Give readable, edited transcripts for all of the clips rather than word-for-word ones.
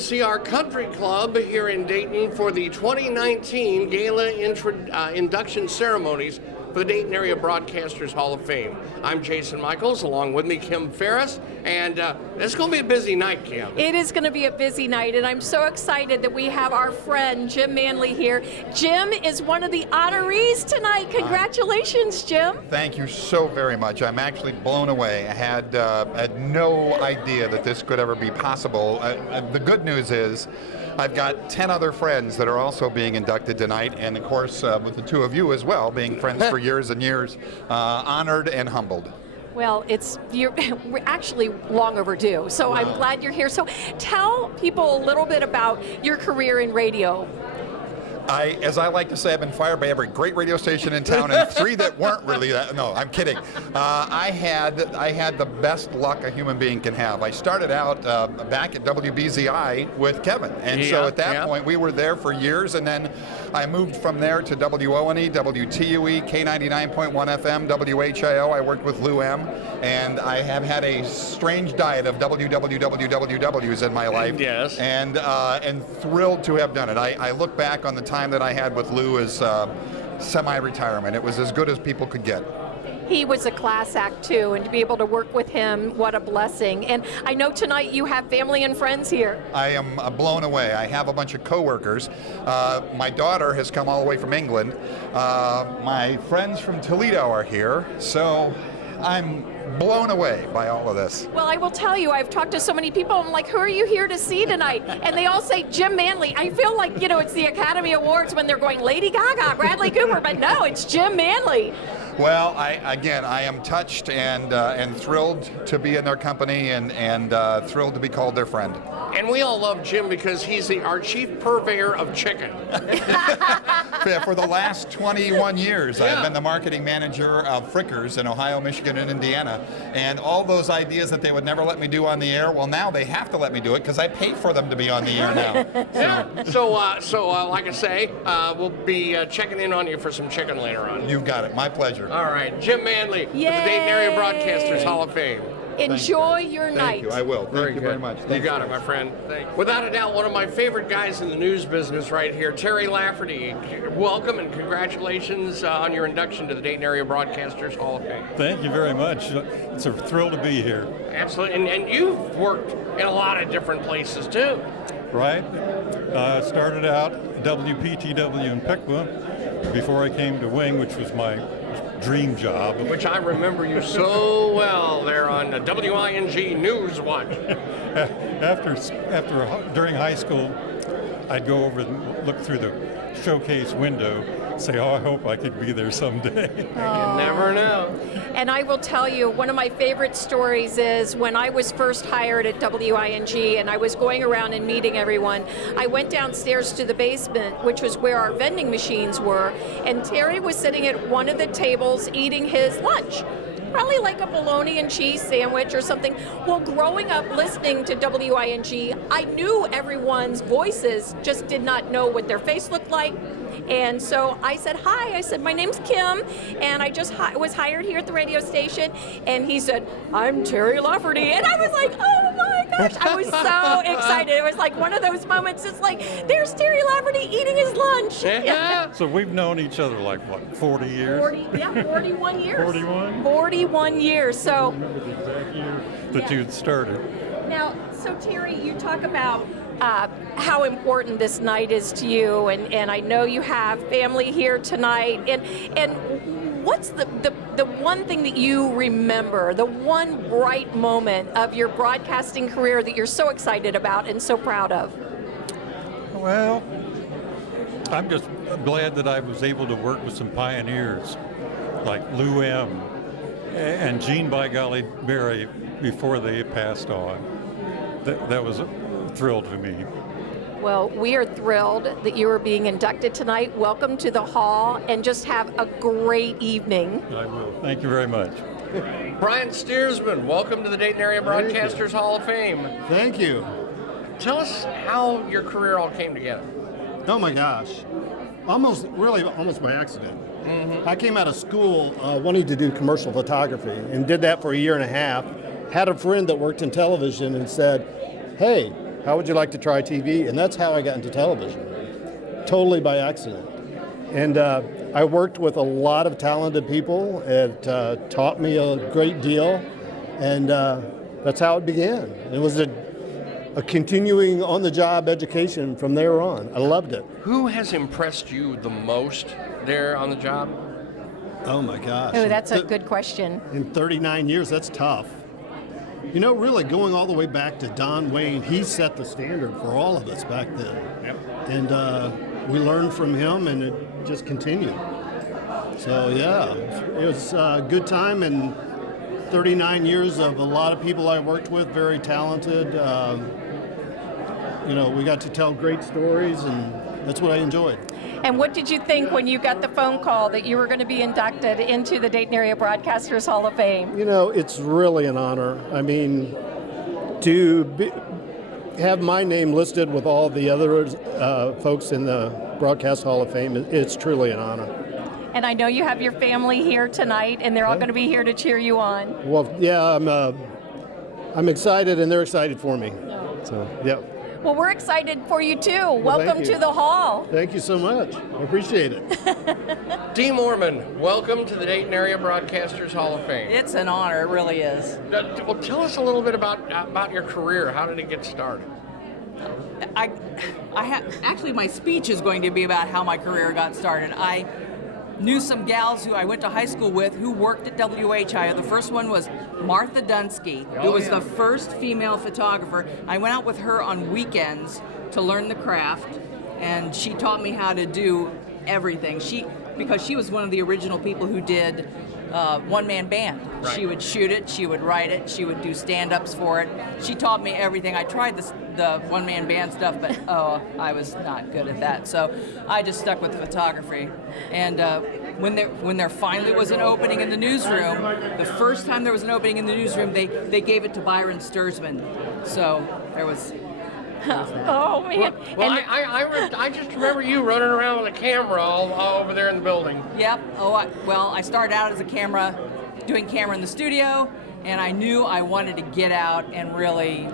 NCR Country Club here in Dayton for the 2019 Gala Induction Ceremonies for the Dayton Area Broadcasters Hall of Fame. I'm Jason Michaels, along with me Kim Ferris, and it's going to be a busy night, Kim. It is going to be a busy night, and I'm so excited that we have our friend Jim Manley here. Jim is one of the honorees tonight. Congratulations, Jim. Thank you so very much. I'm actually blown away. I had no idea that this could ever be possible. The good news is I've got 10 other friends that are also being inducted tonight, and of course with the two of you as well, being friends for years and years, honored and humbled. Well, we're actually long overdue, so wow. I'm glad you're here. So tell people a little bit about your career in radio. As I like to say, I've been fired by every great radio station in town, and 3 that weren't really that. No, I'm kidding. I had the best luck a human being can have. I started out back at WBZI with Kevin, and so at that point we were there for years, and then I moved from there to WONE, WTUE, K99.1 FM, WHIO. I worked with Lou M, and I have had a strange diet of WWWWWs in my life. Yes. And thrilled to have done it. I look back on the time that I had with Lou as semi-retirement. It was as good as people could get. He was a class act too, and to be able to work with him, what a blessing. And I know tonight you have family and friends here. I am blown away. I have a bunch of coworkers. My daughter has come all the way from England. My friends from Toledo are here, so I'm blown away by all of this. Well, I will tell you, I've talked to so many people, I'm like, who are you here to see tonight? And they all say Jim Manley. I feel like, it's the Academy Awards when they're going Lady Gaga, Bradley Cooper, but no, it's Jim Manley. Well, I am touched and thrilled to be in their company and thrilled to be called their friend. And we all love Jim because he's our chief purveyor of chicken. For the last 21 years, I've been the marketing manager of Frickers in Ohio, Michigan, and Indiana. And all those ideas that they would never let me do on the air, well, now they have to let me do it because I pay for them to be on the air now. So like I say, we'll be checking in on you for some chicken later on. You've got it. My pleasure. All right. Jim Manley with the Dayton Area Broadcasters Hall of Fame. Enjoy your night. Thank you. I will. Thank you very much. You got it, my friend. Without a doubt, one of my favorite guys in the news business right here, Terry Lafferty. Welcome and congratulations on your induction to the Dayton Area Broadcasters Hall of Fame. Thank you very much. It's a thrill to be here. Absolutely. And you've worked in a lot of different places, too. Right. Started out WPTW in Piqua before I came to Wing, which was my dream job. Which I remember you so well there on the WING News Watch. During high school, I'd go over and look through the showcase window, say, I hope I could be there someday. You never know. And I will tell you, one of my favorite stories is when I was first hired at WING and I was going around and meeting everyone, I went downstairs to the basement, which was where our vending machines were, and Terry was sitting at one of the tables eating his lunch. Probably like a bologna and cheese sandwich or something. Well, growing up listening to WING, I knew everyone's voices, just did not know what their face looked like. And so I said, hi, I said, my name's Kim, and I just was hired here at the radio station. And he said, I'm Terry Lafferty. And I was like, oh my gosh, I was so excited. It was like one of those moments, it's like, there's Terry Lafferty eating his lunch. Yeah. So we've known each other like, what, 40 years? 41 years. 41? 41 years, so. I remember the exact year that you'd started. Now, so Terry, you talk about how important this night is to you, and I know you have family here tonight, and what's the one thing that you remember, the one bright moment of your broadcasting career that you're so excited about and so proud of? Well, I'm just glad that I was able to work with some pioneers like Lou M. and Gene by golly Berry before they passed on. That was a thrill to me. Well, we are thrilled that you are being inducted tonight. Welcome to the hall, and just have a great evening. I will. Thank you very much. Brian Steersman, welcome to the Dayton Area Broadcasters Hall of Fame. Thank you. Tell us how your career all came together. Oh my gosh. Almost by accident. Mm-hmm. I came out of school wanting to do commercial photography and did that for a year and a half. Had a friend that worked in television and said, hey, how would you like to try TV? And that's how I got into television, totally by accident. And I worked with a lot of talented people. It taught me a great deal, and that's how it began. It was a continuing on-the-job education from there on. I loved it. Who has impressed you the most there on the job? Oh my gosh. Oh, that's a good question. In 39 years, that's tough. You know, really going all the way back to Don Wayne, he set the standard for all of us back then. Yep. And we learned from him, and it just continued. So yeah, it was a good time, and 39 years of a lot of people I worked with, very talented. You know, we got to tell great stories, and that's what I enjoyed. And what did you think when you got the phone call that you were going to be inducted into the Dayton Area Broadcasters Hall of Fame? You know, it's really an honor. I mean, have my name listed with all the other folks in the Broadcast Hall of Fame, it's truly an honor. And I know you have your family here tonight, and they're all going to be here to cheer you on. Well, yeah, I'm excited, and they're excited for me. So, yeah. Well, we're excited for you too. Well, welcome to the hall. Thank you so much. I appreciate it. Dee Mormon, welcome to the Dayton Area Broadcasters Hall of Fame. It's an honor, it really is. Well, tell us a little bit about your career. How did it get started? Actually, my speech is going to be about how my career got started. I knew some gals who I went to high school with who worked at WHI. The first one was Martha Dunsky, who was the first female photographer. I went out with her on weekends to learn the craft, and she taught me how to do everything. Because she was one of the original people who did one-man band. Right. She would shoot it, she would write it, she would do stand-ups for it. She taught me everything. I tried the one-man band stuff, but I was not good at that. So I just stuck with photography. And when there finally was an opening in the newsroom, the first time there was an opening in the newsroom, they gave it to Byron Sturzman. So there was. Oh man! Well, I just remember you running around with a camera all over there in the building. Yep. I started out as a camera, doing camera in the studio, and I knew I wanted to get out and really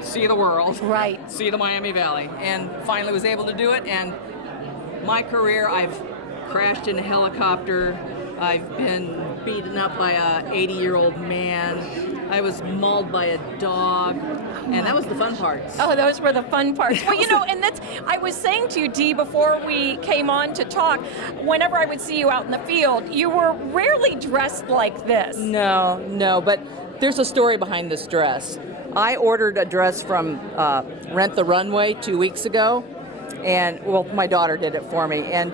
see the world. Right. See the Miami Valley, and finally was able to do it. And my career, I've crashed in a helicopter. I've been beaten up by a 80-year-old man. I was mauled by a dog, and that was the fun parts. Oh, those were the fun parts. Well, you know, and I was saying to you, Dee, before we came on to talk, whenever I would see you out in the field, you were rarely dressed like this. No, but there's a story behind this dress. I ordered a dress from Rent the Runway 2 weeks ago, and, well, my daughter did it for me, and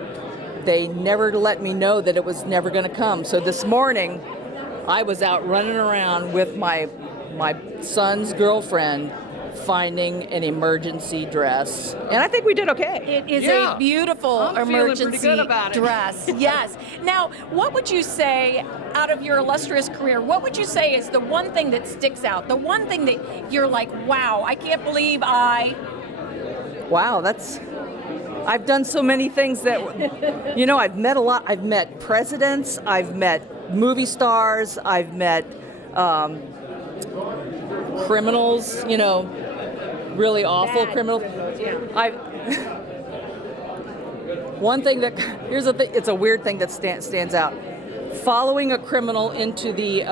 they never let me know that it was never going to come. So this morning, I was out running around with my son's girlfriend finding an emergency dress, and I think we did okay. It is a beautiful I'm feeling emergency pretty good about it. dress. Yes. Now, what would you say, out of your illustrious career, what would you say is the one thing that sticks out? The one thing that you're like, wow, I can't believe Wow, I've done so many things that, you know, I've met a lot. I've met presidents, I've met movie stars, I've met criminals, you know, really awful criminals. One thing here's the thing, it's a weird thing that stands out. Following a criminal into the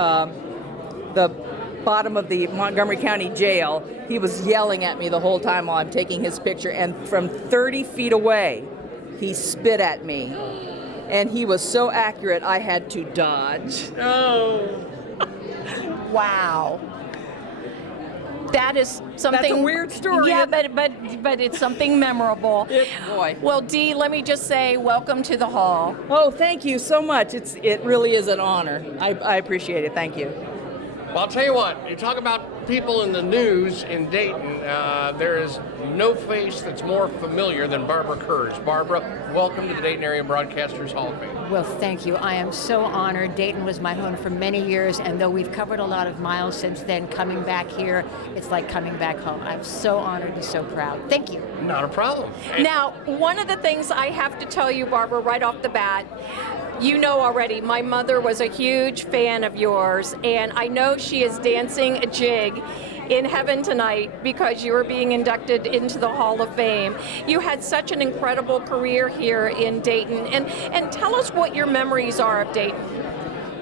bottom of the Montgomery County Jail, he was yelling at me the whole time while I'm taking his picture, and from 30 feet away, he spit at me. And he was so accurate, I had to dodge. Oh. wow. That is something. That's a weird story. Yeah, but it's something memorable. Boy. Well, Dee, let me just say, welcome to the hall. Oh, thank you so much. It really is an honor. I appreciate it. Thank you. Well, I'll tell you what, you talk about people in the news in Dayton, there is no face that's more familiar than Barbara Kurz. Barbara, welcome to the Dayton Area Broadcasters Hall of Fame. Well, thank you. I am so honored. Dayton was my home for many years, and though we've covered a lot of miles since then, coming back here, it's like coming back home. I'm so honored and so proud. Thank you. Not a problem. Now, one of the things I have to tell you, Barbara, right off the bat, you know already, my mother was a huge fan of yours, and I know she is dancing a jig in heaven tonight because you were being inducted into the Hall of Fame. You had such an incredible career here in Dayton, and tell us what your memories are of Dayton.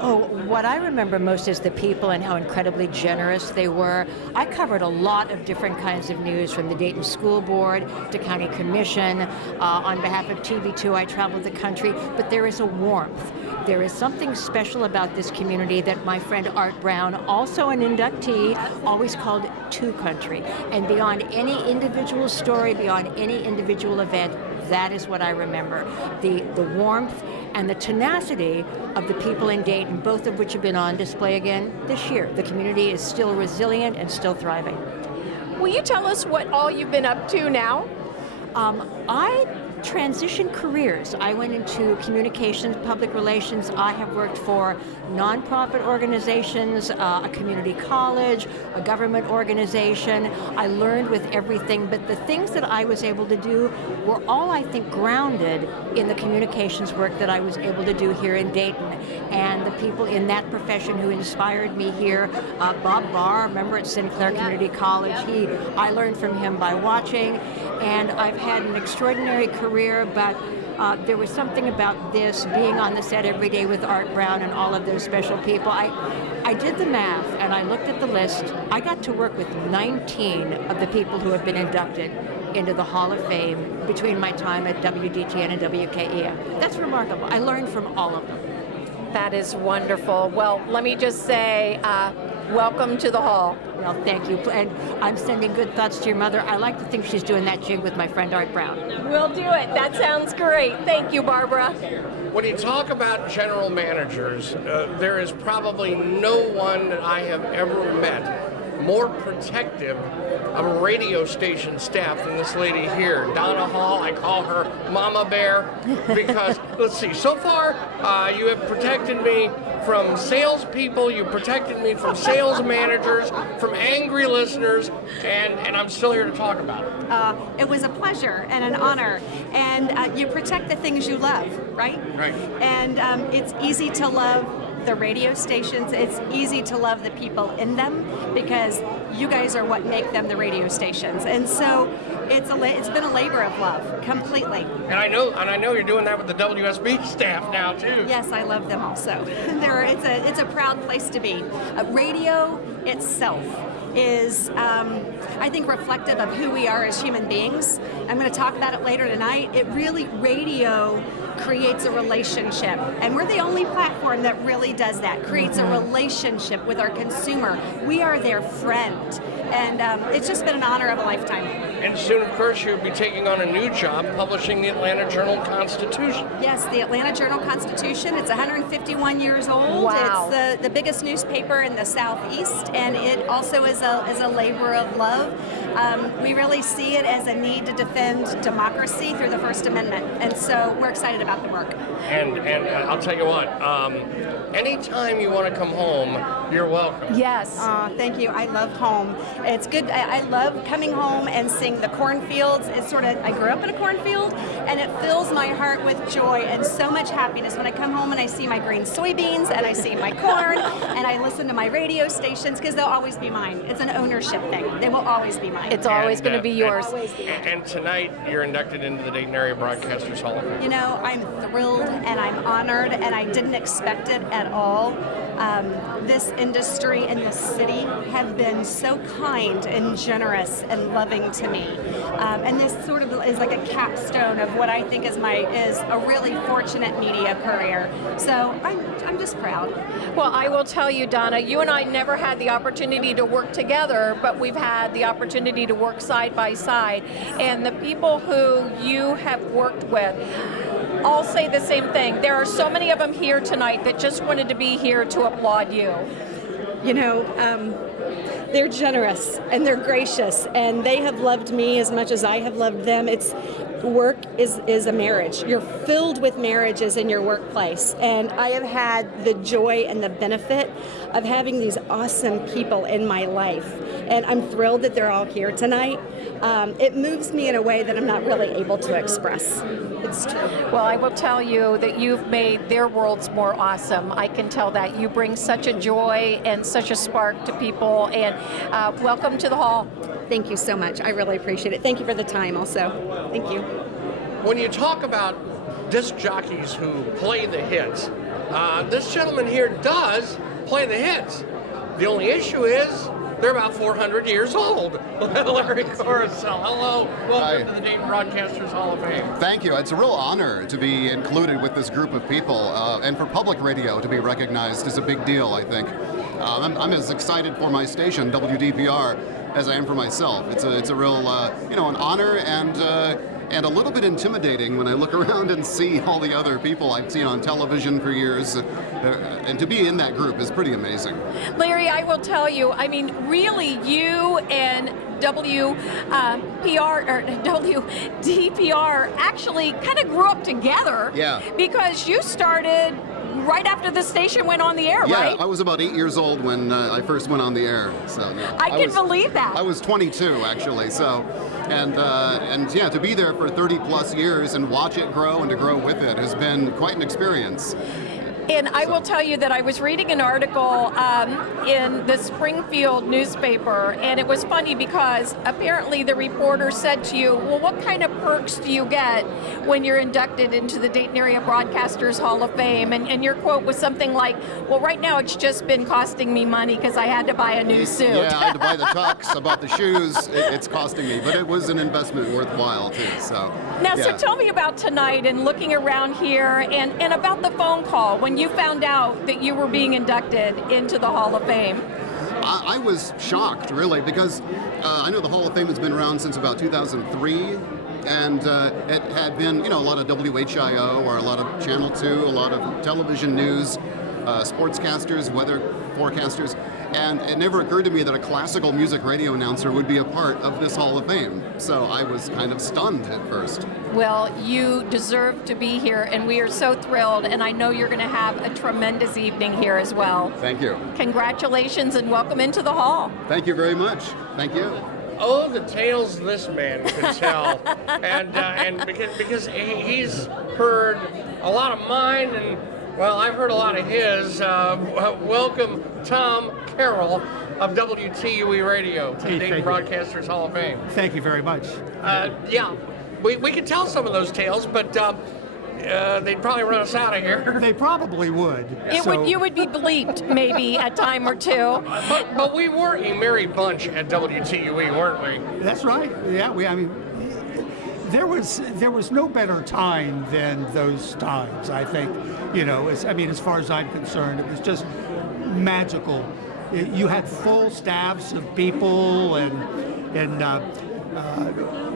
Oh, what I remember most is the people and how incredibly generous they were. I covered a lot of different kinds of news, from the Dayton School Board to County Commission. On behalf of TV2, I traveled the country, but there is a warmth. There is something special about this community that my friend Art Brown, also an inductee, always called two country. And beyond any individual story, beyond any individual event, that is what I remember. The warmth and the tenacity of the people in Dayton, both of which have been on display again this year. The community is still resilient and still thriving. Will you tell us what all you've been up to now? I transitioned careers. I went into communications, public relations. I have worked for nonprofit organizations, a community college, a government organization. I learned with everything, but the things that I was able to do were all, I think, grounded in the communications work that I was able to do here in Dayton. And the people in that profession who inspired me here, Bob Barr, remember at Sinclair Community College, I learned from him by watching, and I've had an extraordinary career, but there was something about this, being on the set every day with Art Brown and all of those special people. I did the math and I looked at the list. I got to work with 19 of the people who have been inducted into the Hall of Fame between my time at WDTN and WKEF. That's remarkable. I learned from all of them. That is wonderful. Well, let me just say, welcome to the Hall. Well, thank you. And I'm sending good thoughts to your mother. I like to think she's doing that jig with my friend Art Brown. We'll do it. That sounds great. Thank you, Barbara. When you talk about general managers, there is probably no one that I have ever met more protective of a radio station staff than this lady here, Donna Hall. I call her Mama Bear because, let's see, so far you have protected me from salespeople, you protected me from sales managers, from angry listeners, and I'm still here to talk about it. It was a pleasure and an honor, and you protect the things you love, right? Right. And it's easy to love the radio stations. It's easy to love the people in them because you guys are what make them the radio stations. And so it's been a labor of love, completely. And I know you're doing that with the WSB staff now too. Yes, I love them also. It's a proud place to be. Radio itself is, I think, reflective of who we are as human beings. I'm going to talk about it later tonight. Radio creates a relationship, and we're the only platform that really does that, creates a relationship with our consumer. We are their friend, and it's just been an honor of a lifetime. And soon, of course, you'll be taking on a new job, publishing the Atlanta Journal-Constitution. Yes, the Atlanta Journal-Constitution. It's 151 years old. Wow. It's the biggest newspaper in the Southeast, and it also is a labor of love. We really see it as a need to defend democracy through the First Amendment, and so we're excited about the work. And I'll tell you what, anytime you want to come home, you're welcome. Yes. Thank you. I love home. It's good. I love coming home and seeing the cornfields. It's sort of, I grew up in a cornfield, and it fills my heart with joy and so much happiness when I come home and I see my green soybeans and I see my corn and I listen to my radio stations, because they'll always be mine. It's an ownership thing. They will always be mine. It's always going to be yours. And tonight, you're inducted into the Dayton Area Broadcasters Hall of Fame. You know, I'm thrilled and I'm honored, and I didn't expect it at all. This industry and this city have been so kind and generous and loving to me. And this sort of is like a capstone of what I think is a really fortunate media career. So I'm just proud. Well, I will tell you, Donna, you and I never had the opportunity to work together, but we've had the opportunity to work side by side. And the people who you have worked with all say the same thing. There are so many of them here tonight that just wanted to be here to applaud you. You know, they're generous and they're gracious, and they have loved me as much as I have loved them. work is a marriage. You're filled with marriages in your workplace. And I have had the joy and the benefit of having these awesome people in my life. And I'm thrilled that they're all here tonight. It moves me in a way that I'm not really able to express. It's true. Well, I will tell you that you've made their worlds more awesome. I can tell that. You bring such a joy and such a spark to people. And welcome to the hall. Thank you so much. I really appreciate it. Thank you for the time also. Thank you. When you talk about disc jockeys who play the hits, this gentleman here does play the hits. The only issue is they're about 400 years old. Larry Coruscant, hello. Welcome to the Dayton Broadcasters Hall of Fame. Thank you. It's a real honor to be included with this group of people, and for public radio to be recognized is a big deal, I think. I'm as excited for my station, WDPR, as I am for myself. It's a real, an honor and a little bit intimidating when I look around and see all the other people I've seen on television for years. And to be in that group is pretty amazing. Larry, I will tell you, I mean, really, you and WDPR actually kind of grew up together. Yeah. Because you started right after the station went on the air, yeah, right? I was about 8 years old when I first went on the air. So yeah. I can believe that. I was 22 actually. So, and yeah, to be there for 30 plus years and watch it grow and to grow with it has been quite an experience. And I will tell you that I was reading an article in the Springfield newspaper, and it was funny because apparently the reporter said to you, well, what kind of perks do you get when you're inducted into the Dayton Area Broadcasters Hall of Fame? And your quote was something like, well, right now it's just been costing me money because I had to buy a new suit. Yeah, I had to buy the tux, I bought the shoes, it's costing me, but it was an investment worthwhile too, so. Now, yeah. So tell me about tonight and looking around here and about the phone call when you found out that you were being inducted into the Hall of Fame. I was shocked, really, because I know the Hall of Fame has been around since about 2003, and it had been, a lot of WHIO or a lot of Channel 2, a lot of television news, sportscasters, weather forecasters, and it never occurred to me that a classical music radio announcer would be a part of this Hall of Fame. So I was kind of stunned at first. Well, you deserve to be here, and we are so thrilled, and I know you're going to have a tremendous evening here as well. Thank you. Congratulations, and welcome into the hall. Thank you very much. Thank you. Oh, the tales this man can tell, and because he's heard a lot of mine, and well, I've heard a lot of his. Welcome, Tom Carroll of WTUE Radio to the Dayton Broadcasters Hall of Fame. Thank you very much. Yeah, we could tell some of those tales, but they'd probably run us out of here. They probably would. You would be bleeped maybe a time or two. But we were a merry bunch at WTUE, weren't we? That's right. Yeah, there was no better time than those times. I think, as far as I'm concerned, it was just magical. You had full staffs of people, and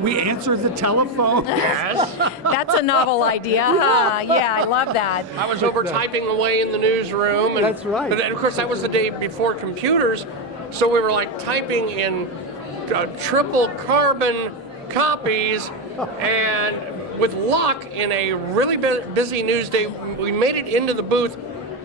we answered the telephone. Yes. That's a novel idea, huh? Yeah, I love that. I was over typing away in the newsroom. And, That's right. But of course, that was the day before computers, so we were like typing in triple carbon copies, and with luck, in a really busy news day, we made it into the booth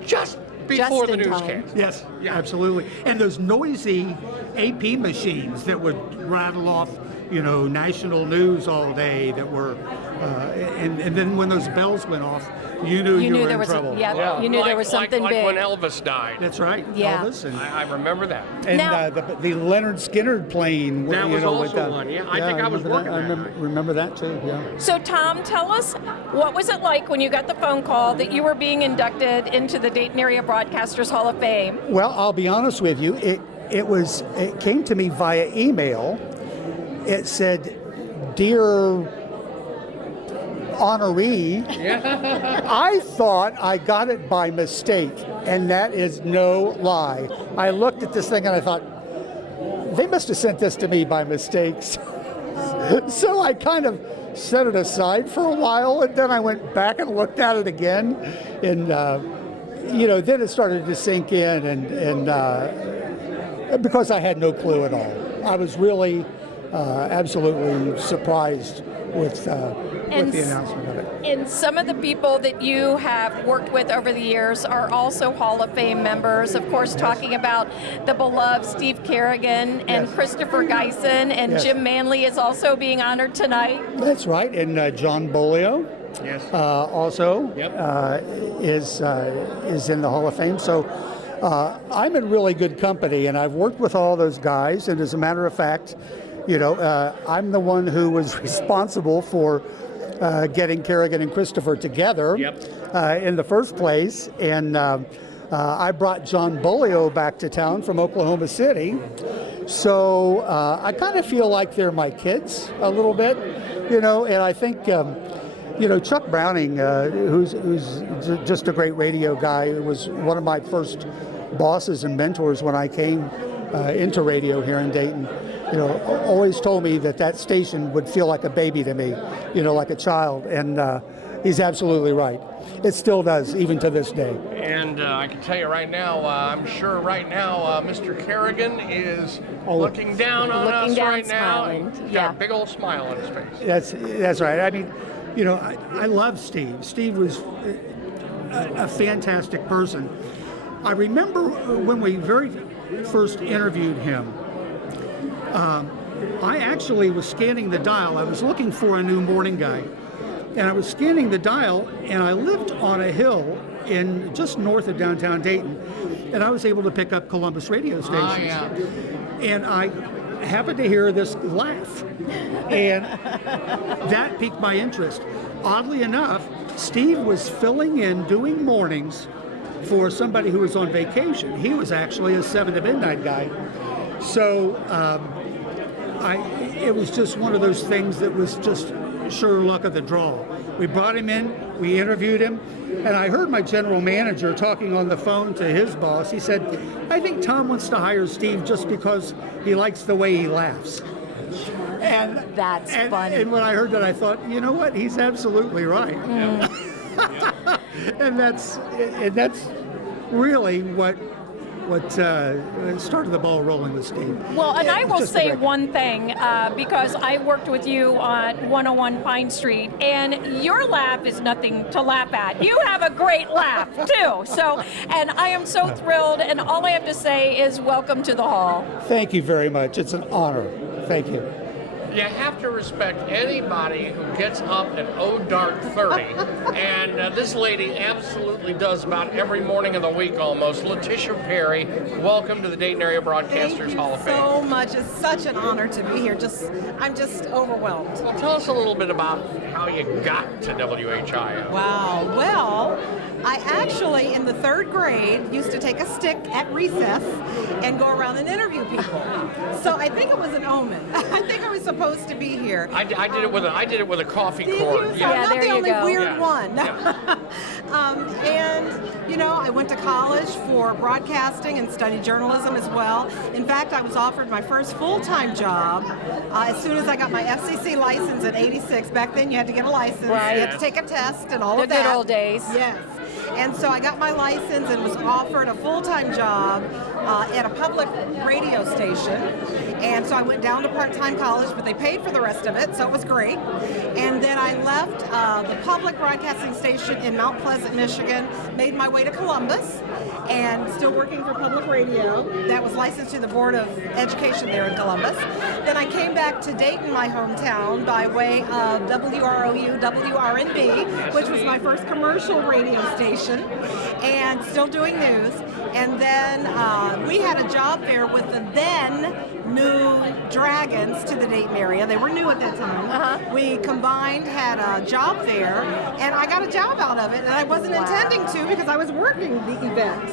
just before the newscast. Yes, yeah. Absolutely. And those noisy AP machines that would rattle off, national news all day that were, and then when those bells went off, you knew you were in trouble. You knew there was something like big. when Elvis died. That's right. Yeah. Elvis. And, I remember that. and Now- the Leonard Skinner plane. That was with also one. Yeah, I think I was working I that night. remember that too. Yeah. So, Tom, tell us, what was it like when you got the phone call that you were being inducted into the Dayton Area Broadcasters Hall of Fame? Well, I'll be honest with you. It came to me via email. It said, "Dear honoree." I thought I got it by mistake, and that is no lie. I looked at this thing and I thought, they must have sent this to me by mistake. So I kind of set it aside for a while, and then I went back and looked at it again, and then it started to sink in, and because I had no clue at all. I was really absolutely surprised with with the announcement of it. And some of the people that you have worked with over the years are also Hall of Fame members. Of course, talking about the beloved Steve Kerrigan and Christopher Geisen, and Jim Manley is also being honored tonight. That's right, and John Bolio. Yes. Also is in the Hall of Fame. So I'm in really good company, and I've worked with all those guys. And as a matter of fact, I'm the one who was responsible for getting Kerrigan and Christopher together in the first place. And I brought John Bolio back to town from Oklahoma City. So I kind of feel like they're my kids a little bit, and I think Chuck Browning, who's just a great radio guy, was one of my first bosses and mentors when I came into radio here in Dayton. Always told me that station would feel like a baby to me, like a child, and he's absolutely right. It still does, even to this day. And I can tell you right now, I'm sure right now, Mr. Kerrigan is looking down on us right smiling. now. He's got a big old smile on his face. That's right. I mean, I love Steve. Steve was a fantastic person. I remember when we very first interviewed him, I actually was scanning the dial. I was looking for a new morning guy. And I was scanning the dial, and I lived on a hill in just north of downtown Dayton, and I was able to pick up Columbus radio stations. And I happened to hear this laugh, and that piqued my interest. Oddly enough, Steve was filling in, doing mornings for somebody who was on vacation. He was actually a 7 to midnight guy. So it was just one of those things that was just sure luck of the draw. We brought him in, we interviewed him, and I heard my general manager talking on the phone to his boss. He said, I think Tom wants to hire Steve just because he likes the way he laughs. And that's funny. And when I heard that, I thought, you know what? He's absolutely right. and that's really what started the ball rolling with Steve. Well, and I will say one thing, because I worked with you on 101 Pine Street, and your laugh is nothing to laugh at. You have a great laugh, too. So, and I am so thrilled, and all I have to say is welcome to the Hall. Thank you very much. It's an honor. Thank you. You have to respect anybody who gets up at dark 30, and this lady absolutely does about every morning of the week almost. Letitia Perry, welcome to the Dayton Area Broadcasters Hall of Fame. Thank you so much. It's such an honor to be here. I'm just overwhelmed. Well, tell us a little bit about how you got to WHIO. Wow. Well, I actually, in the 3rd grade, used to take a stick at recess and go around and interview people. So I think it was an omen. I think I was supposed to be here. I did it with a coffee Did cord. you? So I'm not the only weird one. Yeah. And I went to college for broadcasting and studied journalism as well. In fact, I was offered my first full-time job as soon as I got my FCC license in '86. Back then, you had to get a license. Right. You had to take a test and all of that. The good old days. Yes. And so I got my license and was offered a full-time job at a public radio station. And so I went down to part-time college, but they paid for the rest of it, so it was great. And then I left the public broadcasting station in Mount Pleasant, Michigan, made my way to Columbus, and still working for public radio. That was licensed to the Board of Education there in Columbus. Then I came back to Dayton, my hometown, by way of WROU, WRNB, which was my first commercial radio station, and still doing news. And then we had a job fair with the then new Dragons to the Dayton area. They were new at that time. We combined, had a job fair, and I got a job out of it, and I wasn't intending to because I was working the event.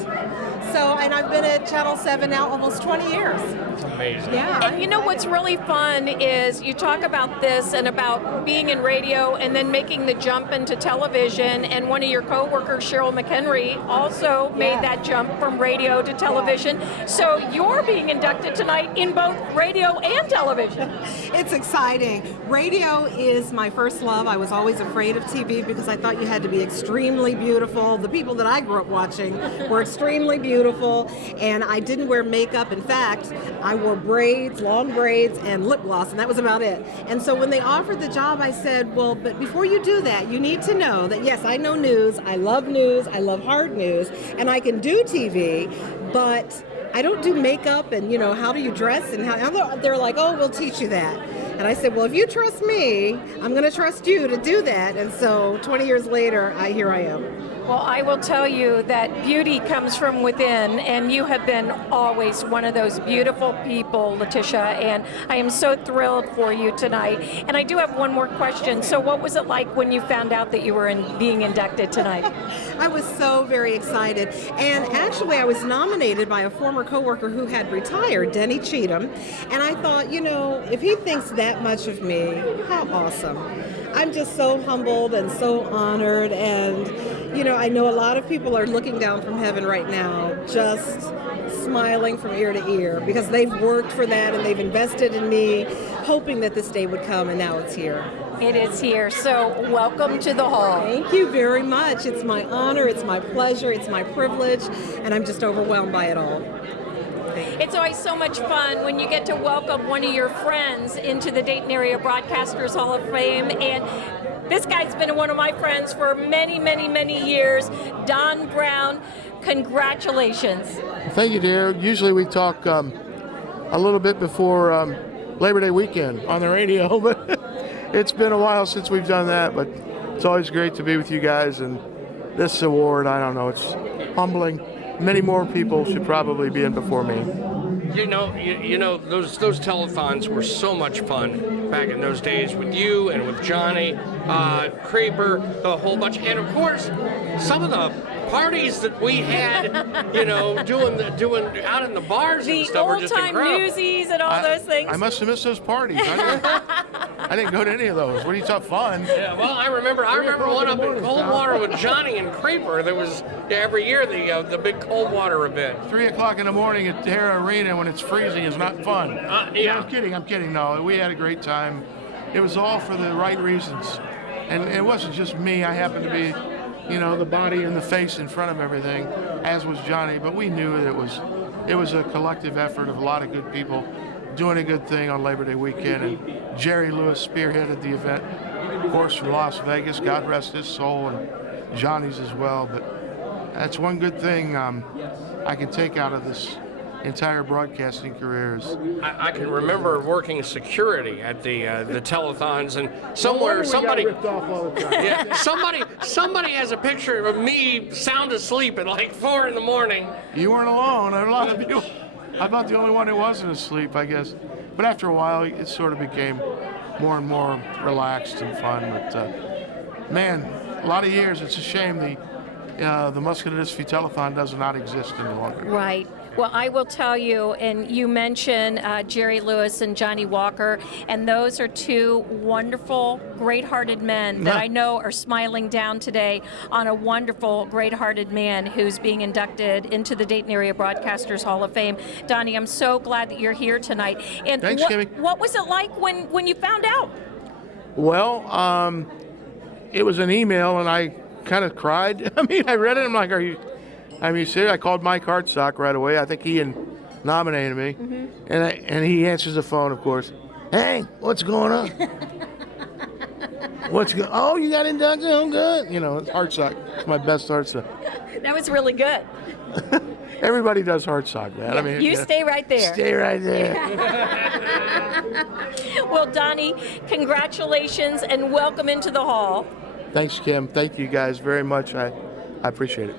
So, and I've been at Channel 7 now almost 20 years. It's amazing. Yeah. And you know what's really fun is you talk about this and about being in radio and then making the jump into television, and one of your co-workers, Cheryl McHenry, also made that jump from radio to television. So you're being inducted tonight in both both radio and television. It's exciting. Radio is my first love. I was always afraid of TV because I thought you had to be extremely beautiful. The people that I grew up watching were extremely beautiful, and I didn't wear makeup. In fact, I wore braids, long braids, and lip gloss, and that was about it. And so when they offered the job, I said, well, but before you do that, you need to know that, yes, I know news, I love hard news, and I can do TV, but I don't do makeup and, how do you dress and how they're like, oh, we'll teach you that. And I said, well, if you trust me, I'm going to trust you to do that. And so 20 years later, here I am. Well, I will tell you that beauty comes from within, and you have been always one of those beautiful people, Letitia, and I am so thrilled for you tonight. And I do have one more question. So what was it like when you found out that you were being inducted tonight? I was so very excited. And actually, I was nominated by a former coworker who had retired, Denny Cheatham. And I thought, if he thinks that much of me, how awesome. I'm just so humbled and so honored, and I know a lot of people are looking down from heaven right now, just smiling from ear to ear, because they've worked for that and they've invested in me, hoping that this day would come, and now it's here. It is here, so welcome to the hall. Thank you very much. It's my honor, it's my pleasure, it's my privilege, and I'm just overwhelmed by it all. It's always so much fun when you get to welcome one of your friends into the Dayton Area Broadcasters Hall of Fame, and this guy's been one of my friends for many, many, many years. Don Brown, congratulations. Thank you, dear. Usually we talk a little bit before Labor Day weekend on the radio, but it's been a while since we've done that, but it's always great to be with you guys, and this award, I don't know, it's humbling. Many more people should probably be in before me. Those telethons were so much fun back in those days with you and with Johnny, Creeper, a whole bunch, and of course some of the parties that we had, doing out in the bars and stuff were just incredible. The old-time newsies and all those things. I must have missed those parties. I didn't go to any of those. What are you talking fun? Yeah, well, I remember one up in Coldwater with Johnny and Creeper. There was every year the big Coldwater event. 3 o'clock in the morning at Terra Arena when it's freezing is not fun. Yeah. I'm kidding. No, we had a great time. It was all for the right reasons. And it wasn't just me. I happened to be, the body and the face in front of everything, as was Johnny. But we knew that it was a collective effort of a lot of good people doing a good thing on Labor Day weekend. And Jerry Lewis spearheaded the event, of course, from Las Vegas. God rest his soul, and Johnny's as well. But that's one good thing I can take out of this entire broadcasting careers. I can remember working security at the telethons, and somebody ripped off all the time. Yeah, somebody has a picture of me sound asleep at like 4 in the morning. You weren't alone. There were a lot of people. I'm not the only one who wasn't asleep, I guess. But after a while, it sort of became more and more relaxed and fun. But man, a lot of years. It's a shame the Muscular Dystrophy Telethon does not exist any longer. Right. Well, I will tell you, and you mentioned Jerry Lewis and Johnny Walker, and those are two wonderful, great-hearted men that I know are smiling down today on a wonderful, great-hearted man who's being inducted into the Dayton Area Broadcasters Hall of Fame. Donnie, I'm so glad that you're here tonight. And thanks, Kimmy. What was it like when you found out? Well, it was an email, and I kind of cried. I mean, I read it, I'm like, are you serious? I called Mike Hartsock right away. I think he nominated me. Mm-hmm. And he answers the phone, of course. Hey, what's going on? Oh, you got inducted? Oh, good. It's Hartsock. It's my best Hartsock. That was really good. Everybody does Hartsock, man. I mean, you stay right there. Stay right there. Well, Donnie, congratulations and welcome into the hall. Thanks, Kim. Thank you guys very much. I appreciate it.